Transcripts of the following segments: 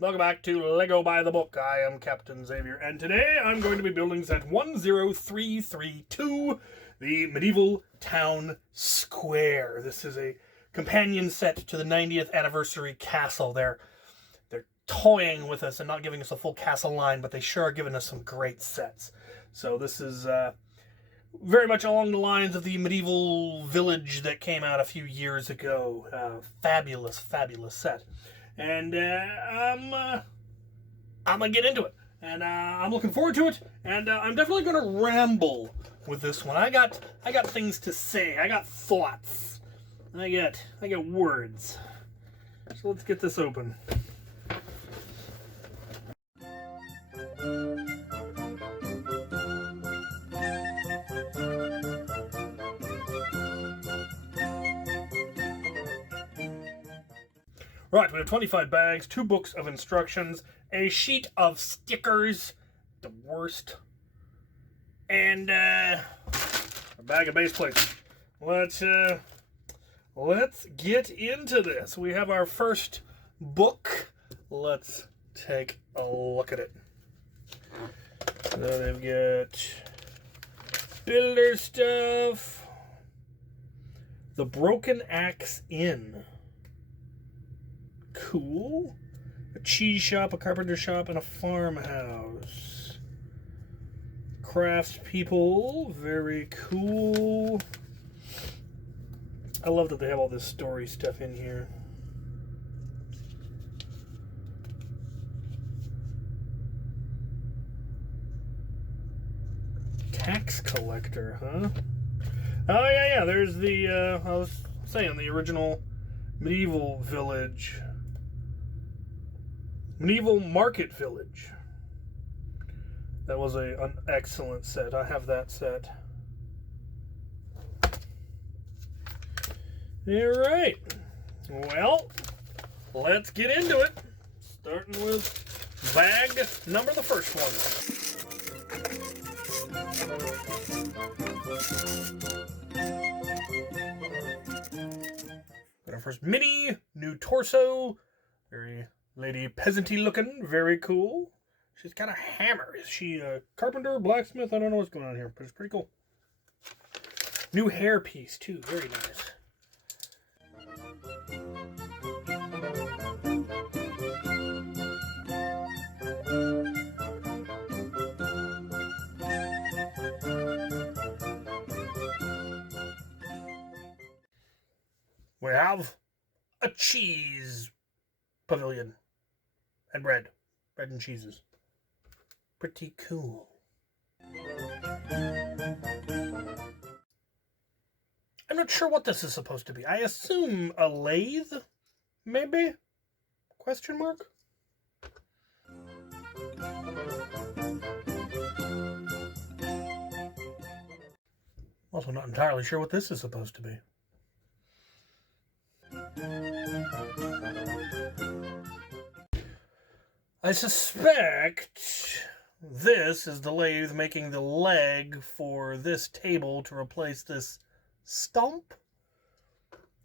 Welcome back to Lego by the Book. I am Captain Xavier, and today I'm going to be building set 10332, the Medieval Town Square. This is a companion set to the 90th anniversary castle. They're toying with us and not giving us a full castle line, but they sure are giving us some great sets. So this is very much along the lines of the medieval village that came out a few years ago. Fabulous, fabulous set. And I'm gonna get into it, and I'm looking forward to it. And I'm definitely gonna ramble with this one. I got things to say. I got thoughts. I got words. So let's get this open. Right, we have 25 bags, 2 books of instructions, a sheet of stickers, the worst, and a bag of base plates. Let's get into this. We have our first book. Let's take a look at it. So they've got builder stuff, the Broken Axe Inn. Cool. A cheese shop, a carpenter shop, and a farmhouse. Craftspeople, very cool. I love that they have all this story stuff in here. Tax collector, huh? Oh, yeah, there's the, I was saying, the original medieval village. Medieval Market Village. That was an excellent set. I have that set. Alright. Well, let's get into it. Starting with bag number the first one. Got our first mini, new torso. Very lady peasanty looking, very cool. She's got a hammer. Is she a carpenter, blacksmith? I don't know what's going on here, but it's pretty cool. New hair piece too, very nice. We have a cheese pavilion and bread and cheeses. Pretty cool. I'm not sure what this is supposed to be. I assume a lathe, maybe? Question mark? Also not entirely sure what this is supposed to be. I suspect this is the lathe making the leg for this table to replace this stump.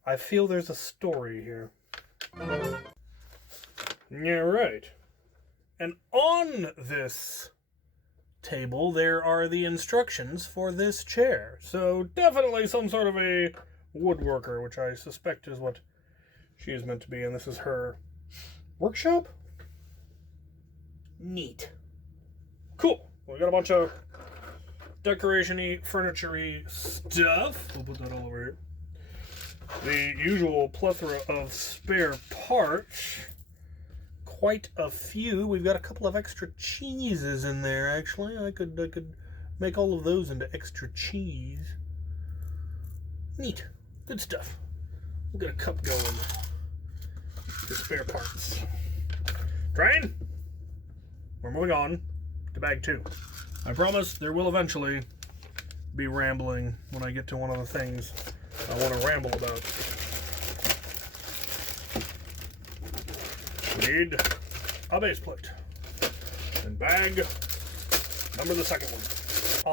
I feel there's a story here. Yeah, right. And on this table, there are the instructions for this chair. So definitely some sort of a woodworker, which I suspect is what she is meant to be. And this is her workshop? Neat. Cool. We got a bunch of decoration-y, furniture-y stuff. We'll put that all over here. The usual plethora of spare parts. Quite a few. We've got a couple of extra cheeses in there, actually. I could make all of those into extra cheese. Neat. Good stuff. We'll get a cup going for spare parts. Train? We're moving on to bag 2. I promise there will eventually be rambling when I get to one of the things I want to ramble about. Need a base plate. And bag number the second one.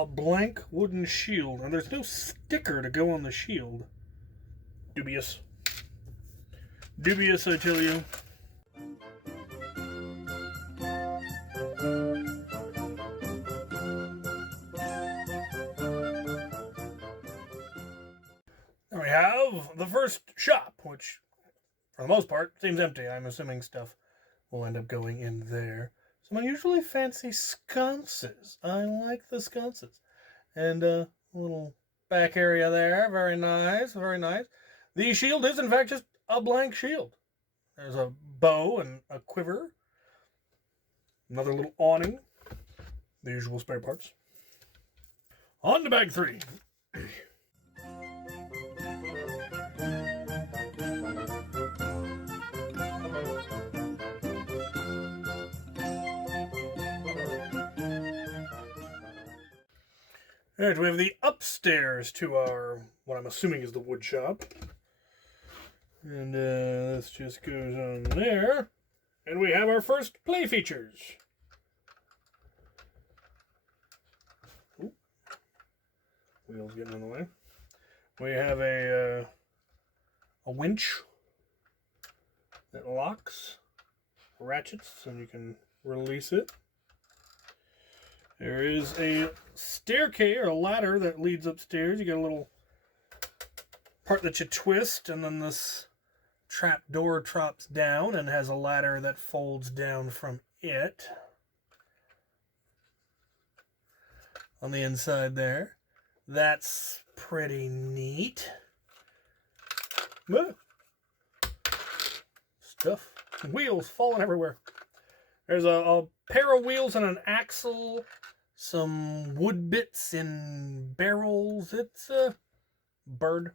A blank wooden shield. And there's no sticker to go on the shield. Dubious. Dubious, I tell you. we have the first shop, which, for the most part, seems empty. I'm assuming stuff will end up going in there. Some unusually fancy sconces. I like the sconces. And a little back area there. Very nice, very nice. The shield is, in fact, just a blank shield. There's a bow and a quiver. Another little awning. The usual spare parts. On to bag 3. Alright, we have the upstairs to our, what I'm assuming is the wood shop. And this just goes on there. And we have our first play features. Ooh. Wheels getting in the way. We have a winch that locks, ratchets, and you can release it. There is a staircase or a ladder that leads upstairs. You got a little part that you twist, and then this trap door drops down and has a ladder that folds down from it. On the inside there. That's pretty neat. Stuff. Wheels falling everywhere. There's a pair of wheels and an axle. Some wood bits in barrels. It's a bird.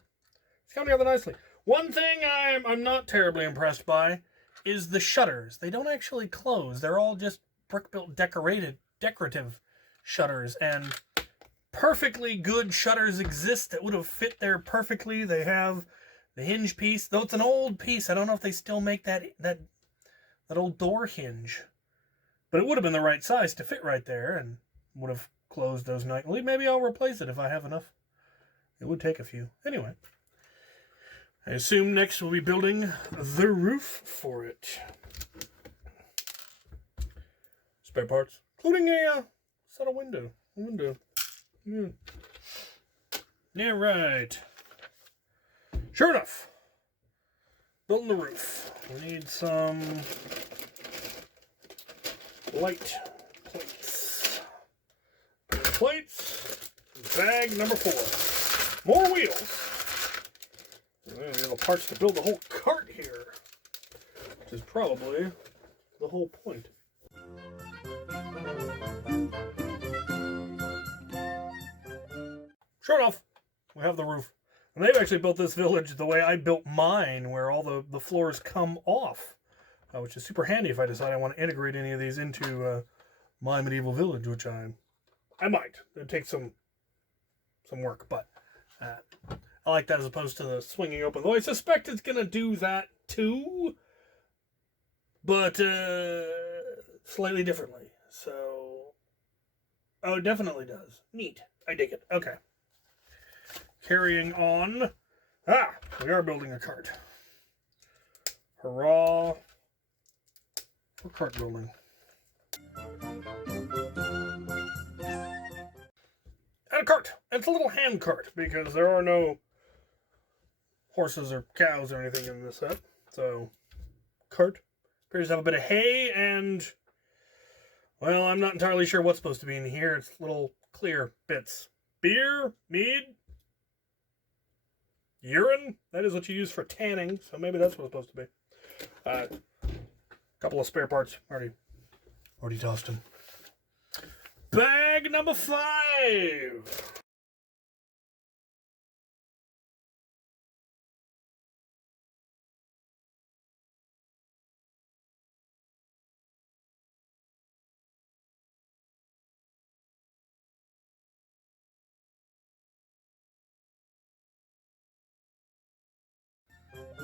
It's coming together nicely. One thing I'm not terribly impressed by is the shutters. They don't actually close. They're all just brick-built decorative shutters. And perfectly good shutters exist that would have fit there perfectly. They have the hinge piece. Though it's an old piece. I don't know if they still make that old door hinge. But it would have been the right size to fit right there and would have closed those nightly. Maybe I'll replace it if I have enough. It would take a few. Anyway. I assume next we'll be building the roof for it. Spare parts. Including a set of window. Yeah, right. Sure enough. Building the roof. We need some light plates. Bag number 4. More wheels. We have the parts to build the whole cart here, which is probably the whole point. Sure enough, we have the roof. And they've actually built this village the way I built mine, where all the floors come off, which is super handy if I decide I want to integrate any of these into my medieval village, which I might. It'd take some work, but I like that as opposed to the swinging open. Though I suspect it's going to do that too, but slightly differently. So, oh, it definitely does. Neat. I dig it. Okay. Carrying on. We are building a cart. Hurrah for cart building. And a cart. It's a little hand cart because there are no horses or cows or anything in this set. So, cart. Appears to have a bit of hay and, well, I'm not entirely sure what's supposed to be in here. It's little clear bits. Beer, mead, urine. That is what you use for tanning, so maybe that's what it's supposed to be. A couple of spare parts. Already tossed them. Bag number 5.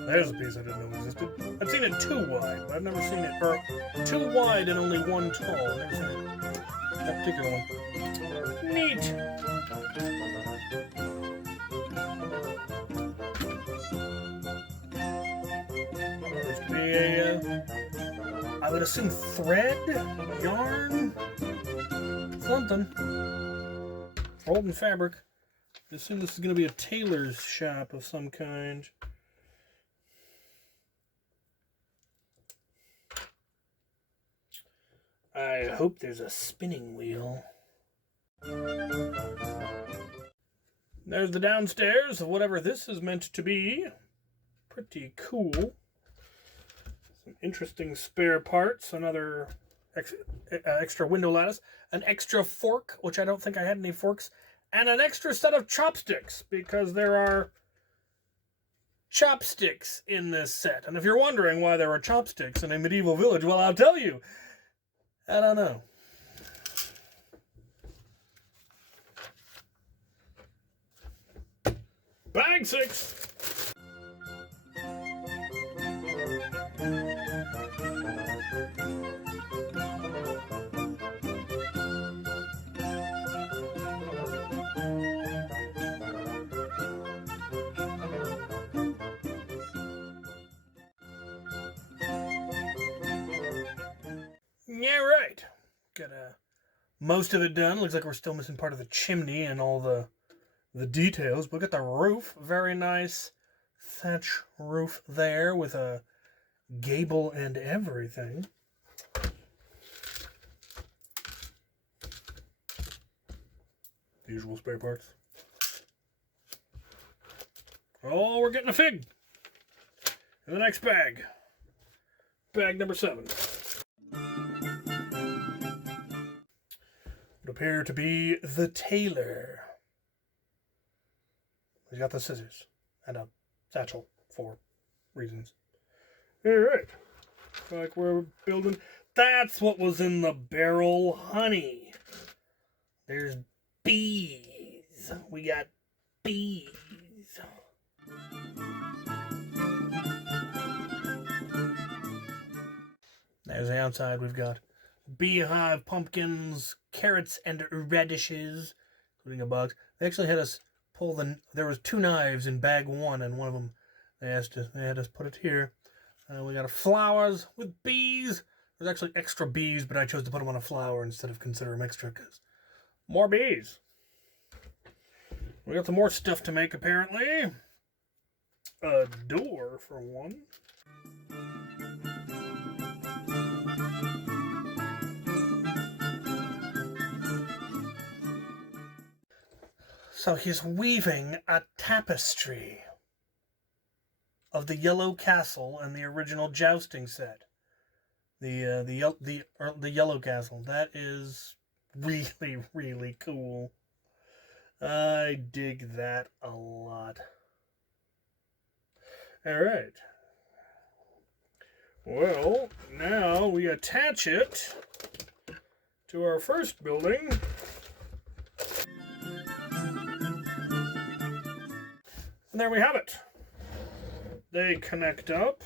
There's a piece I didn't know existed. I've seen it 2 wide, but I've never seen it, or 2 wide and only 1 tall. I've never seen it, that particular one. Neat! There's to be a, I would assume thread, yarn, something. Rolled in fabric. I assume this is going to be a tailor's shop of some kind. I hope there's a spinning wheel. There's the downstairs of whatever this is meant to be. Pretty cool. Some interesting spare parts. Another extra window lattice. An extra fork, which I don't think I had any forks. And an extra set of chopsticks, because there are chopsticks in this set. And if you're wondering why there are chopsticks in a medieval village, well, I'll tell you. I don't know. Bag 6. Yeah, right. Got most of it done. Looks like we're still missing part of the chimney and all the details. But look at the roof. Very nice thatch roof there with a gable and everything. The usual spare parts. Oh, we're getting a fig in the next bag. Bag number 7. Would appear to be the tailor. He's got the scissors and a satchel for reasons. Alright. Like we're building. That's what was in the barrel, honey. There's bees. We got bees. There's the outside. We've got beehive, pumpkins, carrots, and radishes, including a box. They actually had us pull there was 2 knives in bag 1, and one of them they had us put it here. We got flowers with bees. There's actually extra bees, but I chose to put them on a flower instead of consider them extra because more bees. We got some more stuff to make apparently. A door for one. So he's weaving a tapestry of the Yellow Castle and the original jousting set. The Yellow Castle. That is really, really cool. I dig that a lot. All right. Well, now we attach it to our first building. And there we have it. They connect up.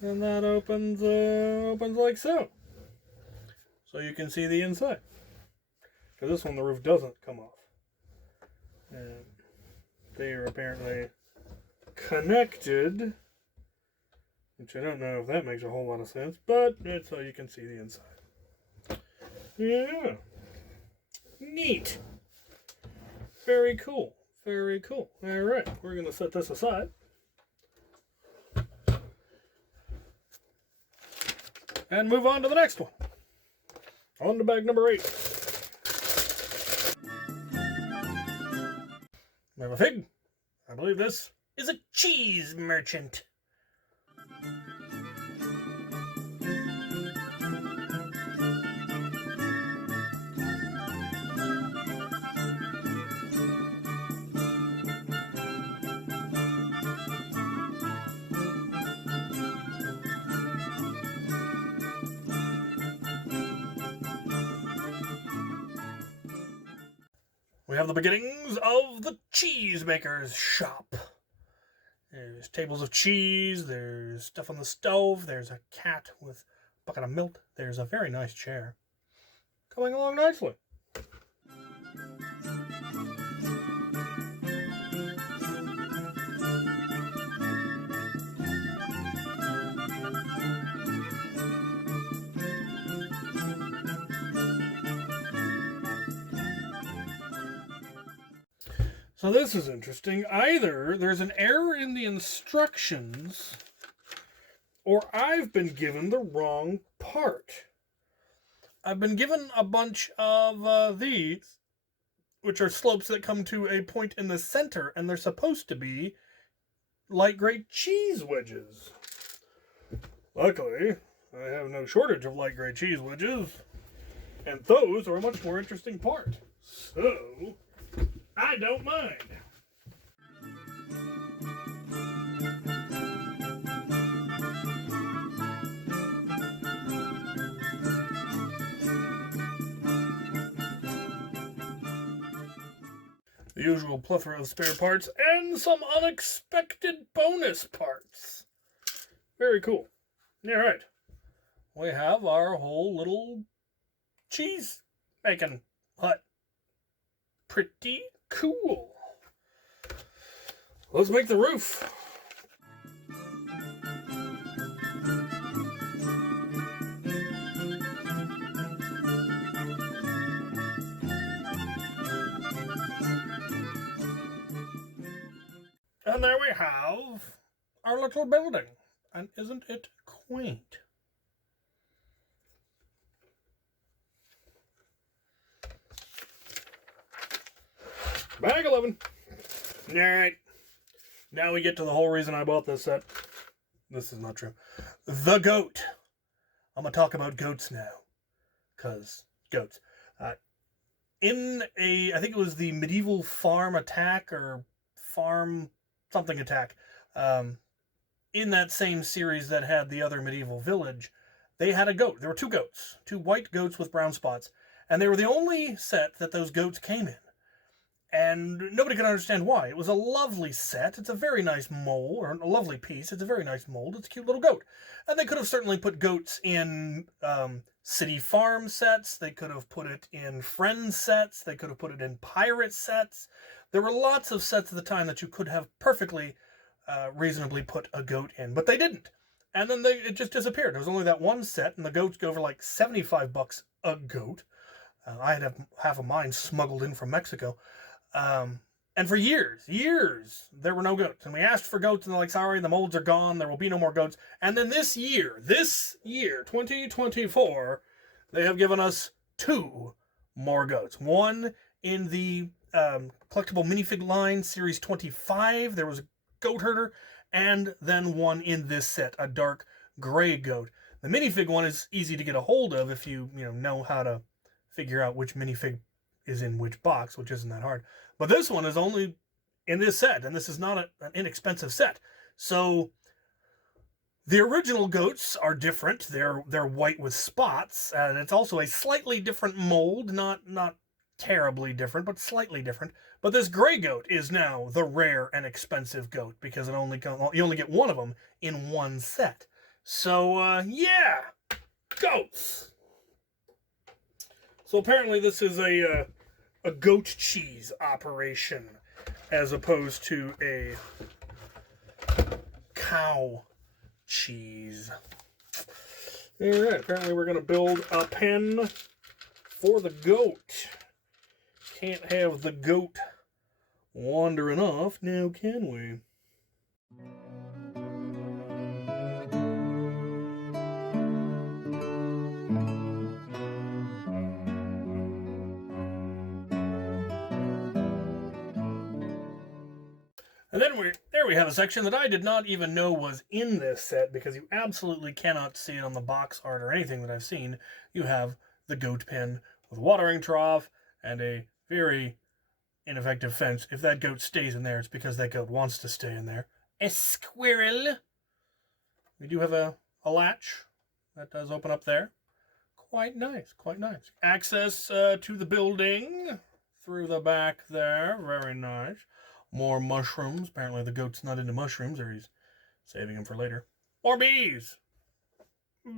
And that opens like so. So you can see the inside. For this one, the roof doesn't come off. And they are apparently connected. Which I don't know if that makes a whole lot of sense, but it's so you can see the inside. Yeah. Neat. Very cool. Very cool. All right, we're going to set this aside. And move on to the next one. On to bag number 8. We have a fig. I believe this is a cheese merchant. We have the beginnings of the cheesemaker's shop. There's tables of cheese, there's stuff on the stove, there's a cat with a bucket of milk, there's a very nice chair. Coming along nicely. So this is interesting. Either there's an error in the instructions, or I've been given the wrong part. I've been given a bunch of these, which are slopes that come to a point in the center, and they're supposed to be light gray cheese wedges. Luckily, I have no shortage of light gray cheese wedges, and those are a much more interesting part. So, I don't mind. The usual plethora of spare parts and some unexpected bonus parts. Very cool. Alright. We have our whole little cheese making hut. Pretty cool. Let's make the roof. And there we have our little building. And isn't it quaint? Bag 11. Alright. Now we get to the whole reason I bought this set. This is not true. The goat. I'm going to talk about goats now. Because goats. In I think it was the medieval farm attack or farm something attack. In that same series that had the other medieval village, they had a goat. There were two goats. Two white goats with brown spots. And they were the only set that those goats came in. And nobody could understand why. It was a lovely set. It's a very nice mold, or a lovely piece. It's a very nice mold. It's a cute little goat. And they could have certainly put goats in city farm sets. They could have put it in friend sets. They could have put it in pirate sets. There were lots of sets at the time that you could have perfectly reasonably put a goat in. But they didn't. And then it just disappeared. There was only that one set, and the goats go for like $75 a goat. I had half of mine smuggled in from Mexico. And for years, there were no goats. And we asked for goats, and they're like, sorry, the molds are gone. There will be no more goats. And then this year, 2024, they have given us 2 more goats. One in the collectible minifig line, Series 25. There was a goat herder. And then one in this set, a dark gray goat. The minifig one is easy to get a hold of if you know how to figure out which minifig is in which box, which isn't that hard. But this one is only in this set, and this is not an inexpensive set. So the original goats are different. They're white with spots, and it's also a slightly different mold, not terribly different, but slightly different. But this gray goat is now the rare and expensive goat because you only get one of them in one set. So yeah, goats. So apparently this is a goat cheese operation as opposed to a cow cheese. Alright, apparently we're going to build a pen for the goat. Can't have the goat wandering off now, can we? And then there we have a section that I did not even know was in this set because you absolutely cannot see it on the box art or anything that I've seen. You have the goat pen with a watering trough and a very ineffective fence. If that goat stays in there, it's because that goat wants to stay in there. A squirrel. We do have a latch that does open up there. Quite nice, quite nice. Access to the building through the back there. Very nice. More mushrooms. Apparently the goat's not into mushrooms, or he's saving them for later. Or bees.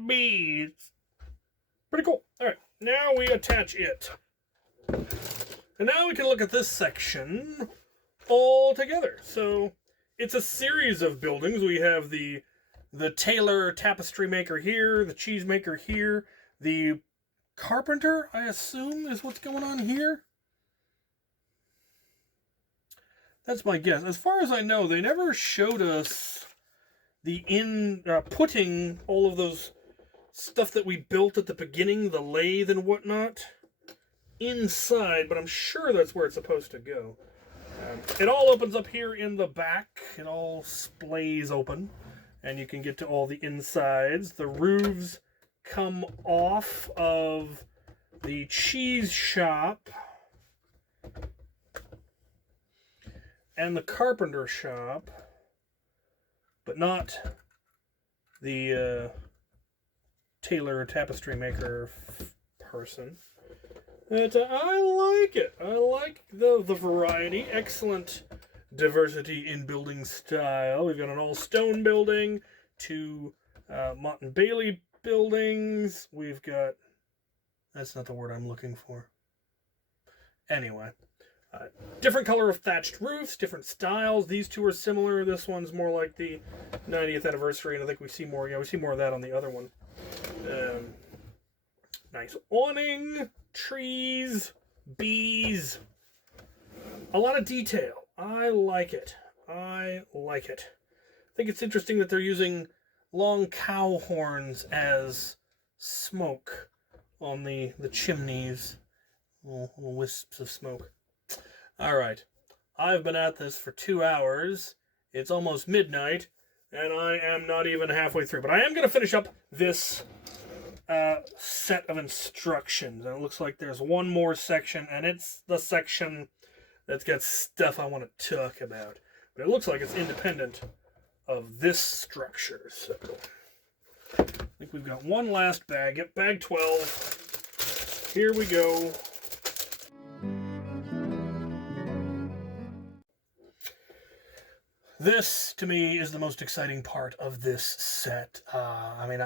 Bees. Pretty cool. All right, now we attach it. And now we can look at this section all together. So it's a series of buildings. We have the tailor tapestry maker here, the cheese maker here, the carpenter, I assume, is what's going on here. That's my guess. As far as I know, they never showed us the putting all of those stuff that we built at the beginning, the lathe and whatnot, inside, but I'm sure that's where it's supposed to go. It all opens up here in the back. It all splays open, and you can get to all the insides. The roofs come off of the cheese shop and the carpenter shop, but not the tailor tapestry maker person. But I like it. I like the variety. Excellent diversity in building style. We've got an all-stone building, 2 Mott and Bailey buildings. We've got... That's not the word I'm looking for. Anyway. Different color of thatched roofs, different styles. These 2 are similar. This one's more like the 90th anniversary, and I think we see more. Yeah, we see more of that on the other one. Nice awning, trees, bees. A lot of detail. I like it. I like it. I think it's interesting that they're using long cow horns as smoke on the chimneys. Little wisps of smoke. Alright, I've been at this for 2 hours. It's almost midnight, and I am not even halfway through. But I am going to finish up this set of instructions. And it looks like there's one more section, and it's the section that's got stuff I want to talk about. But it looks like it's independent of this structure. So I think we've got one last bag. Yep, bag 12. Here we go. This, to me, is the most exciting part of this set. I mean,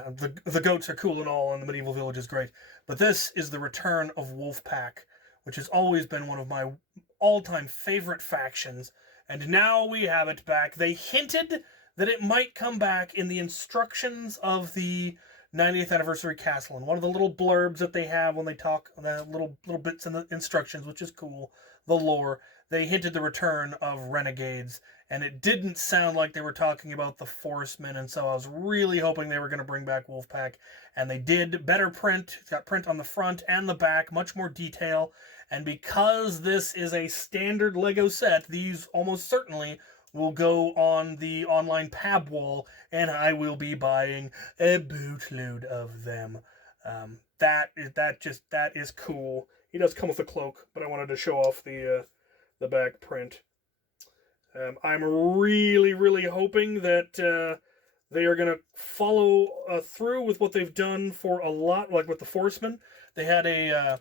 the goats are cool and all, and the medieval village is great. But this is the return of Wolfpack, which has always been one of my all-time favorite factions. And now we have it back. They hinted that it might come back in the instructions of the 90th anniversary castle. And one of the little blurbs that they have when they talk, the little bits in the instructions, which is cool, the lore, they hinted the return of renegades. And it didn't sound like they were talking about the Forestmen, and so I was really hoping they were going to bring back Wolfpack. And they did. Better print. It's got print on the front and the back, much more detail. And because this is a standard Lego set, these almost certainly will go on the online pab wall, and I will be buying a bootload of them. That is cool. He does come with a cloak, but I wanted to show off the back print. I'm really, really hoping that they are going to follow through with what they've done for a lot, like with the Forestmen. They had a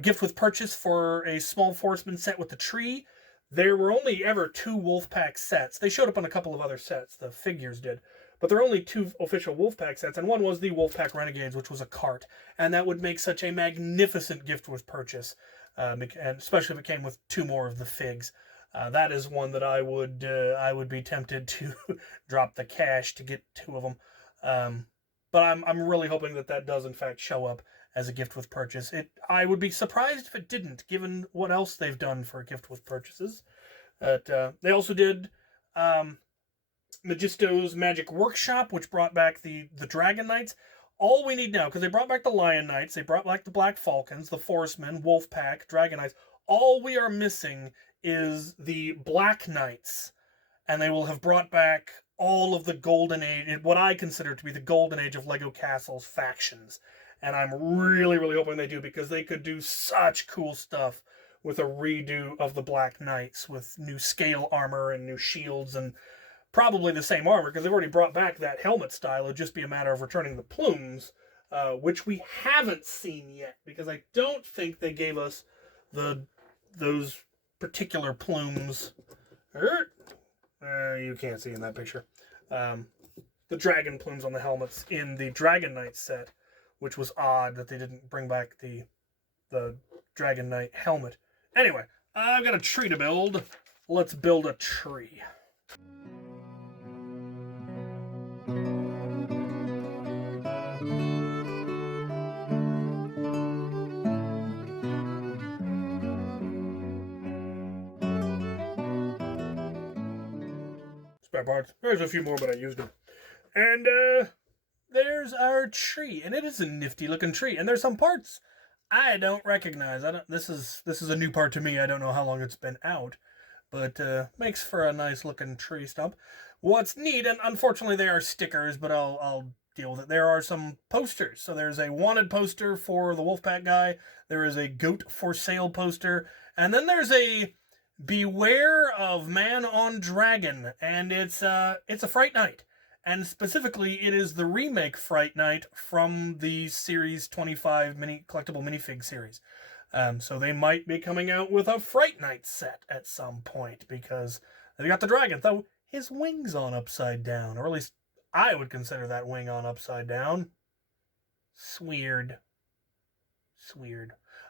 gift with purchase for a small Forestman set with the tree. There were only ever 2 Wolfpack sets. They showed up on a couple of other sets, the figures did. But there are only 2 official Wolfpack sets, and one was the Wolfpack Renegades, which was a cart. And that would make such a magnificent gift with purchase. And especially if it came with 2 more of the figs. That is one that I would be tempted to drop the cash to get 2 of them. But I'm really hoping that does in fact show up as a gift with purchase. I would be surprised if it didn't, given what else they've done for a gift with purchases. They also did Magisto's Magic Workshop, which brought back the Dragon Knights. All we need now, because they brought back the Lion Knights, they brought back the Black Falcons, the Forestmen, Wolfpack, Dragon Knights. All we are missing is the Black Knights. And they will have brought back all of the golden age, what I consider to be the golden age of LEGO Castles factions. And I'm really, really hoping they do, because they could do such cool stuff with a redo of the Black Knights, with new scale armor and new shields, and probably the same armor, because they've already brought back that helmet style. It'll just be a matter of returning the plumes, which we haven't seen yet, because I don't think they gave us those particular plumes. You can't see in that picture. The dragon plumes on the helmets in the Dragon Knight set, which was odd that they didn't bring back the Dragon Knight helmet. Anyway, I've got a tree to build. Let's build a tree. spare parts. There's a few more, but I used them. And there's our tree, and it is a nifty looking tree. And there's some parts I don't recognize. This is a new part to me. I don't know how long it's been out, but makes for a nice looking tree stump. What's neat, and unfortunately they are stickers, but I'll deal with it. There are some posters. So there's a wanted poster for the Wolfpack guy. There is a goat for sale poster, and then there's a beware of man on dragon, and it's a Fright Night. And specifically, it is the remake Fright Night from the Series 25 collectible minifig series. So they might be coming out with a Fright Night set at some point, because they got the dragon, though his wing's on upside down. Or at least I would consider that wing on upside down. Sweird.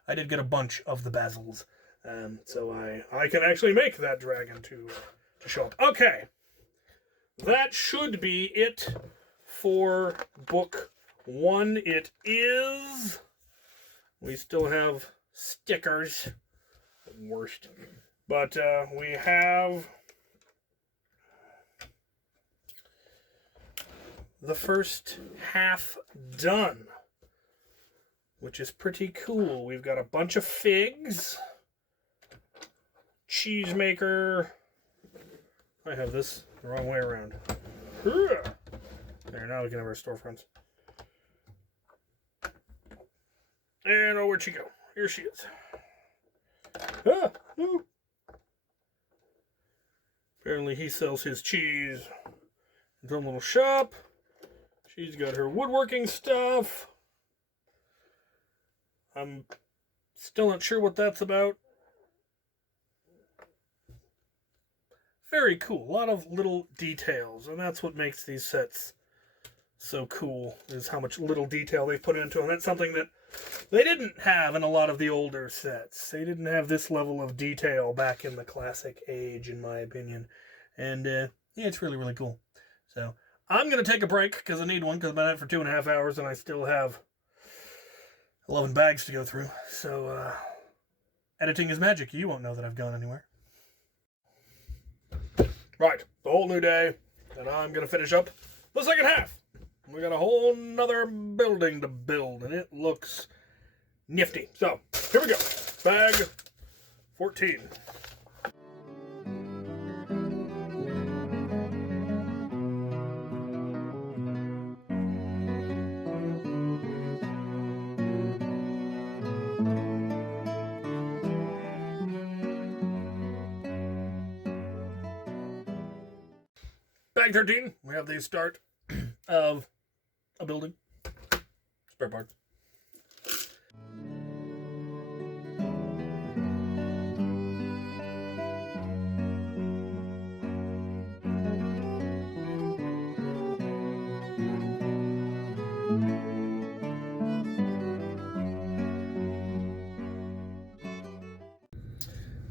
I did get a bunch of the bezels. So I can actually make that dragon to show up. Okay. That should be it for book 1. It is. We still have stickers. Worst. But we have the first half done, which is pretty cool. We've got a bunch of figs. Cheesemaker. I have this the wrong way around. There, now we can have our storefronts. And where'd she go? Here she is. Ah, no. Apparently he sells his cheese in his own little shop. She's got her woodworking stuff. I'm still not sure what that's about. Very cool. A lot of little details, and that's what makes these sets so cool, is how much little detail they've put into them. That's something that they didn't have in a lot of the older sets. They didn't have this level of detail back in the classic age, in my opinion. And, yeah, it's really, really cool. So, I'm going to take a break, because I need one, because I've been at it for 2.5 hours, and I still have 11 bags to go through. So, editing is magic. You won't know that I've gone anywhere. Right, the whole new day, and I'm going to finish up the second half. We got a whole nother building to build, and it looks nifty. So, here we go. Bag 14. Bag 13, we have the start of a building. Spare parts.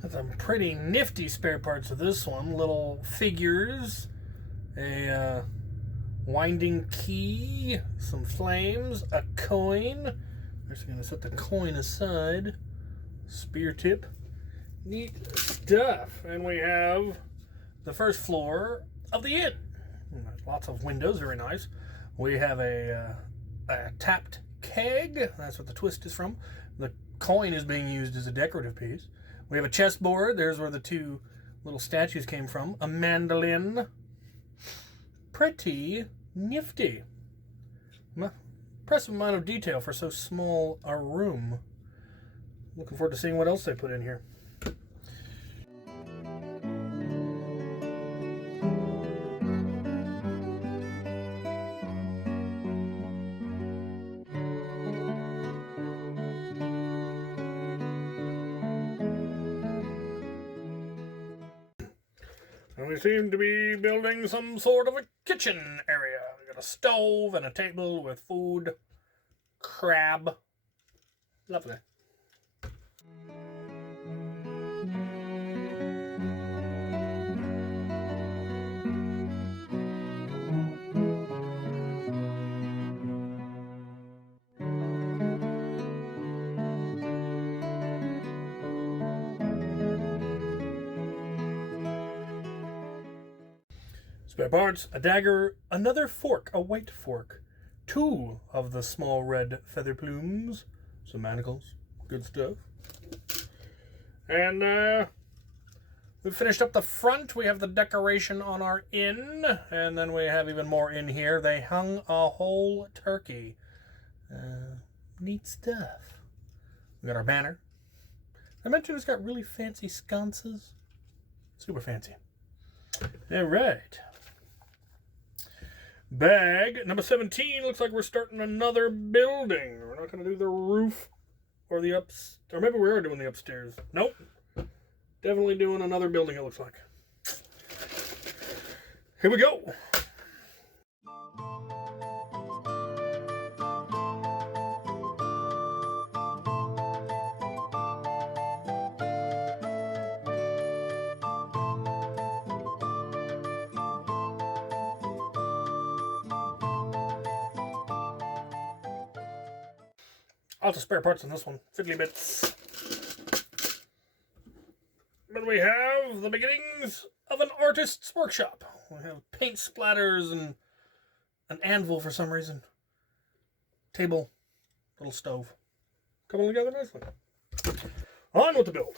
Got some pretty nifty spare parts of this one. Little figures. A winding key, some flames, a coin. We're just going to set the coin aside. Spear tip. Neat stuff. And we have the first floor of the inn. Lots of windows, very nice. We have a tapped keg. That's what the twist is from. The coin is being used as a decorative piece. We have a chessboard. There's where the two little statues came from. A mandolin. Pretty nifty. Impressive amount of detail for so small a room. Looking forward to seeing what else they put in here. And we seem to be building some sort of a kitchen area. We got a stove and a table with food. Crab. Lovely. Spare parts, a dagger, another fork, a white fork, 2 of the small red feather plumes, some manacles, good stuff. And we've finished up the front. We have the decoration on our inn, and then we have even more in here. They hung a whole turkey. Neat stuff. We got our banner. I mentioned it's got really fancy sconces. Super fancy. All right. Bag number 17. Looks like we're starting another building. We're not going to do the roof or the ups. Or maybe we are doing the upstairs. Nope. Definitely doing another building, it looks like. Here we go. Lots of spare parts on this one. Fiddly bits. But we have the beginnings of an artist's workshop. We have paint splatters and an anvil for some reason. Table, little stove. Coming together nicely. On with the build.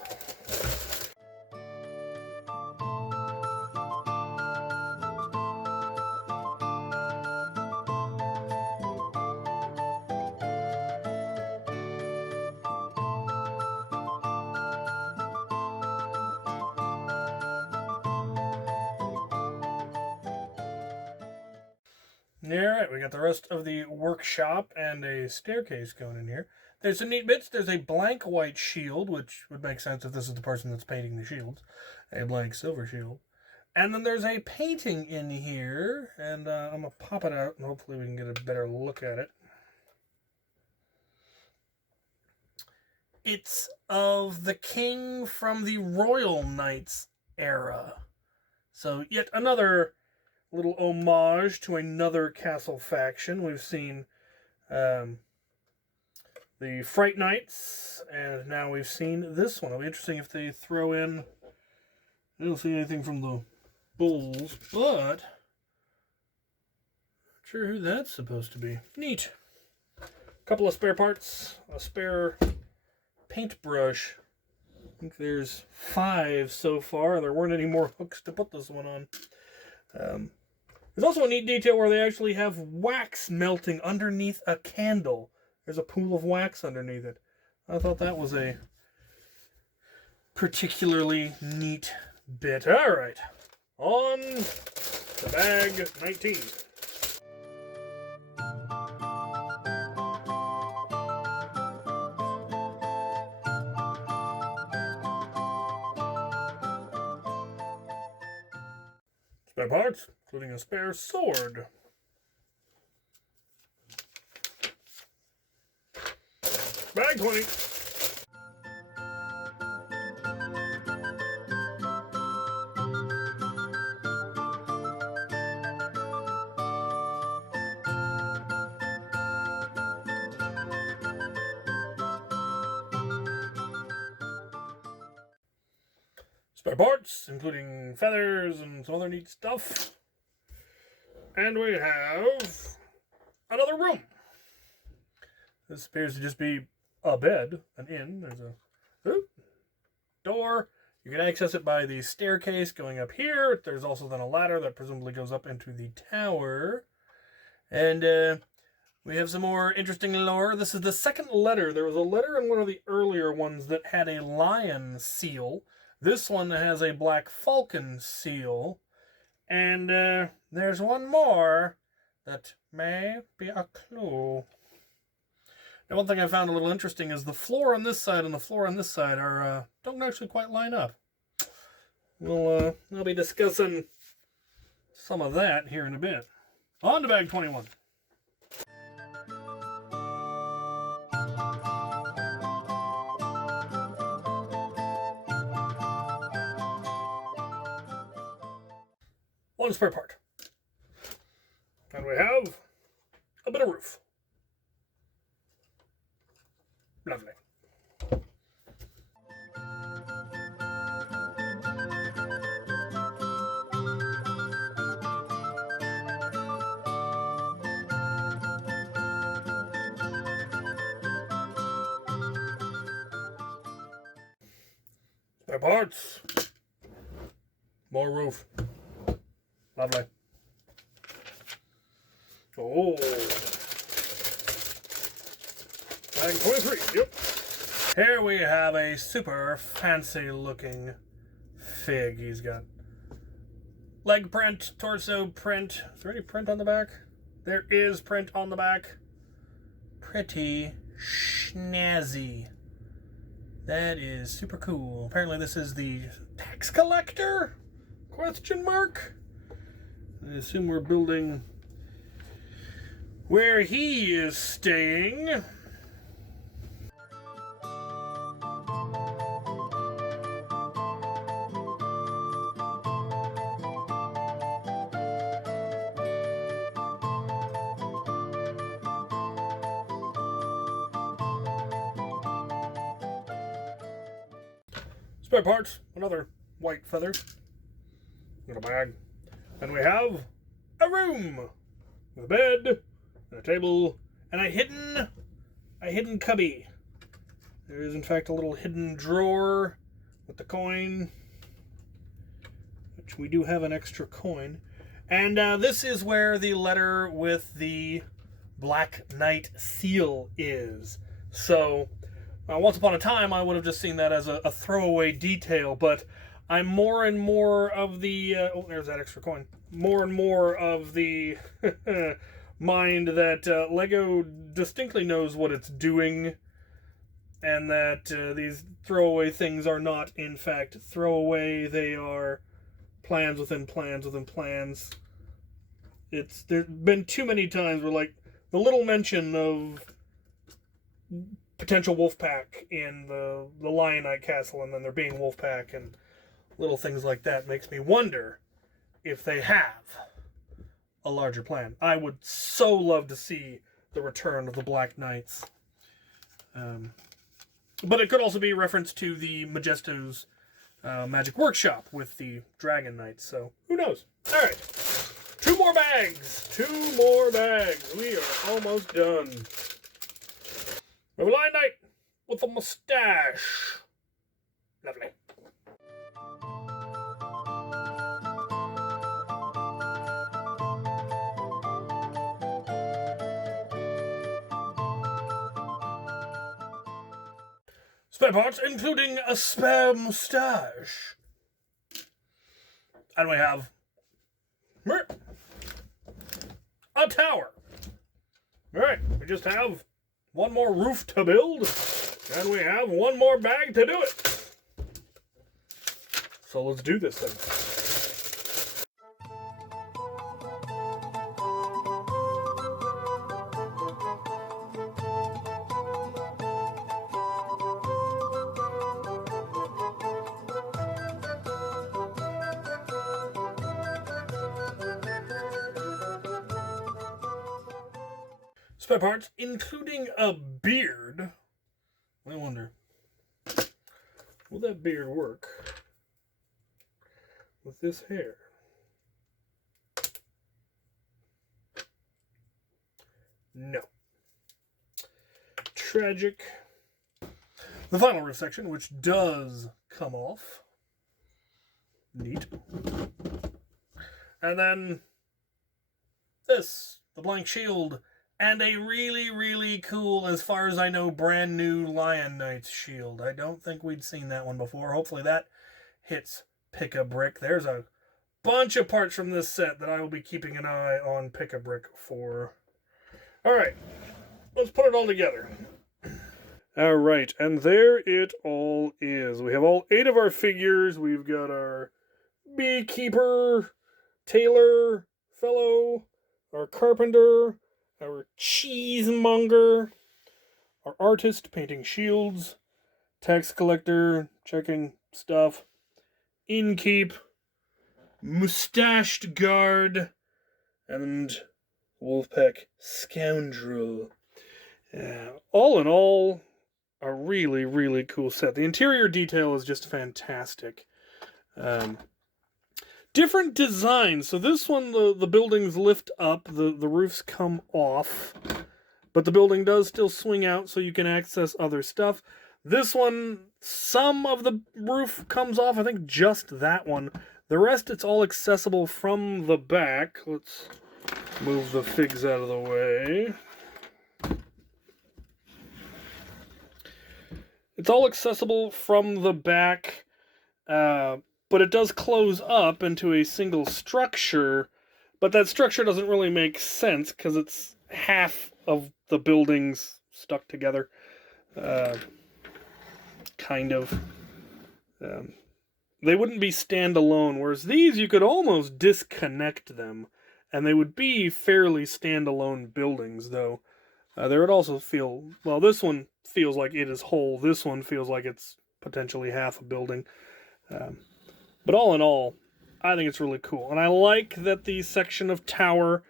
Alright, we got the rest of the workshop and a staircase going in here. There's some neat bits. There's a blank white shield, which would make sense if this is the person that's painting the shields. A blank silver shield. And then there's a painting in here, and I'm going to pop it out, and hopefully we can get a better look at it. It's of the king from the Royal Knights era. So yet another little homage to another castle faction. We've seen the Fright Knights, and now we've seen this one. It'll be interesting if they throw in... I don't see anything from the bulls, but... Not sure who that's supposed to be. Neat. A couple of spare parts. A spare paintbrush. I think there's 5 so far. There weren't any more hooks to put this one on. There's also a neat detail where they actually have wax melting underneath a candle. There's a pool of wax underneath it. I thought that was a particularly neat bit. All right, on to bag 19. Spare parts, including a spare sword. Bag 20. Spare parts, including feathers and some other neat stuff. And we have another room. This appears to just be a bed, an inn. There's a door. You can access it by the staircase going up here. There's also then a ladder that presumably goes up into the tower. And we have some more interesting lore. This is the second letter. There was a letter in one of the earlier ones that had a lion seal. This one has a black falcon seal. And there's one more that may be a clue. Now, one thing I found a little interesting is the floor on this side and the floor on this side are don't actually quite line up. We'll be discussing some of that here in a bit. On to bag 21. One spare part. And we have a bit of roof. Lovely. Spare parts. More roof. Lovely. Oh. Bag 23, yep. Here we have a super fancy looking fig. He's got leg print, torso print. Is there any print on the back? There is print on the back. Pretty snazzy. That is super cool. Apparently this is the tax collector? Question mark? I assume we're building where he is staying. Spare parts, another white feather in a bag. And we have a room with a bed and a table and a hidden cubby. There is in fact a little hidden drawer with the coin, which we do have an extra coin. And this is where the letter with the Black Knight seal is. So once upon a time, I would have just seen that as a throwaway detail, but I'm more and more of the... oh, there's that extra coin. More and more of the mind that LEGO distinctly knows what it's doing, and that these throwaway things are not, in fact, throwaway. They are plans within plans within plans. There's been too many times where, like, the little mention of potential Wolfpack in the Lionite Castle, and then there being Wolfpack and little things like that makes me wonder if they have a larger plan. I would so love to see the return of the Black Knights. But it could also be a reference to the Majesto's Magic Workshop with the Dragon Knights, so who knows? All right, 2 more bags. 2 more bags. We are almost done. We have a Lion Knight with a mustache. Lovely. Spare parts, including a spare mustache. And we have a tower. All right, we just have 1 more roof to build, and we have 1 more bag to do it. So let's do this thing. Spare parts, including a beard. I wonder, will that beard work with this hair? No. Tragic. The final roof section, which does come off. Neat. And then this, the blank shield. And a really, really cool, as far as I know, brand new Lion Knight's shield. I don't think we'd seen that one before. Hopefully that hits Pick-a-Brick. There's a bunch of parts from this set that I will be keeping an eye on Pick-a-Brick for. Alright, let's put it all together. Alright, and there it all is. We have all 8 of our figures. We've got our beekeeper, tailor, fellow, our carpenter, our cheesemonger, our artist painting shields, tax collector checking stuff, innkeep, mustached guard, and Wolfpack scoundrel. All in all, a really, really cool set. The interior detail is just fantastic. Different designs. So this one, the buildings lift up, the roofs come off, but the building does still swing out so you can access other stuff. This one, some of the roof comes off. I think just that one. The rest, it's all accessible from the back. Let's move the figs out of the way. It's all accessible from the back, but it does close up into a single structure. But that structure doesn't really make sense because it's half of the buildings stuck together. Kind of. They wouldn't be standalone, whereas these you could almost disconnect them, and they would be fairly standalone buildings, though. They would also feel, well, this one feels like it is whole. This one feels like it's potentially half a building. But all in all, I think it's really cool. And I like that the section of tower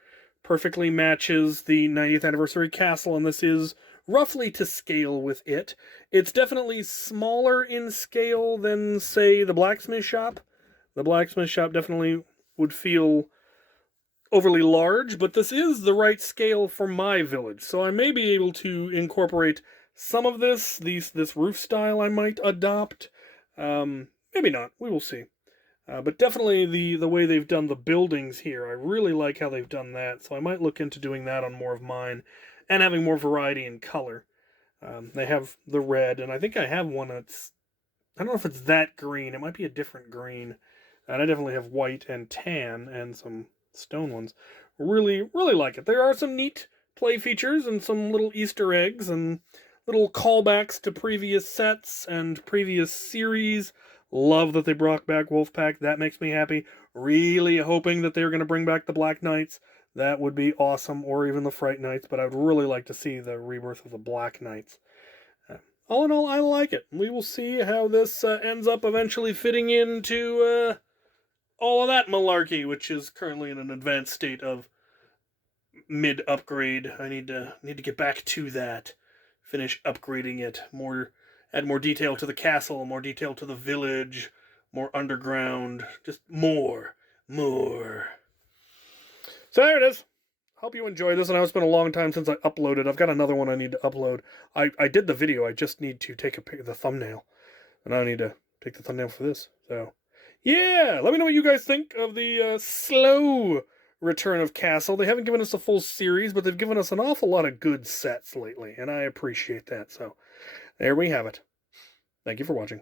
perfectly matches the 90th anniversary castle, and this is roughly to scale with it. It's definitely smaller in scale than, say, the blacksmith shop. The blacksmith shop definitely would feel overly large, but this is the right scale for my village. So I may be able to incorporate some of this roof style I might adopt. Maybe not. We will see. But definitely the way they've done the buildings here, I really like how they've done that. So I might look into doing that on more of mine and having more variety in color. They have the red, and I think I have one that's, I don't know if it's that green. It might be a different green. And I definitely have white and tan and some stone ones. Really, really like it. There are some neat play features and some little Easter eggs and little callbacks to previous sets and previous series. Love that they brought back Wolfpack. That makes me happy. Really hoping that they're going to bring back the Black Knights. That would be awesome, or even the Fright Knights, but I would really like to see the rebirth of the Black Knights. All in all, I like it. We will see how this ends up eventually fitting into all of that malarkey, which is currently in an advanced state of mid-upgrade. I need to get back to that. Finish upgrading it. Add more detail to the castle, more detail to the village, more underground. Just more. So there it is. Hope you enjoy this. I know it's been a long time since I uploaded. I've got another one I need to upload. I did the video. I just need to take a pic of the thumbnail. And I need to take the thumbnail for this. So, yeah. Let me know what you guys think of the slow return of Castle. They haven't given us a full series, but they've given us an awful lot of good sets lately. And I appreciate that. So, there we have it. Thank you for watching.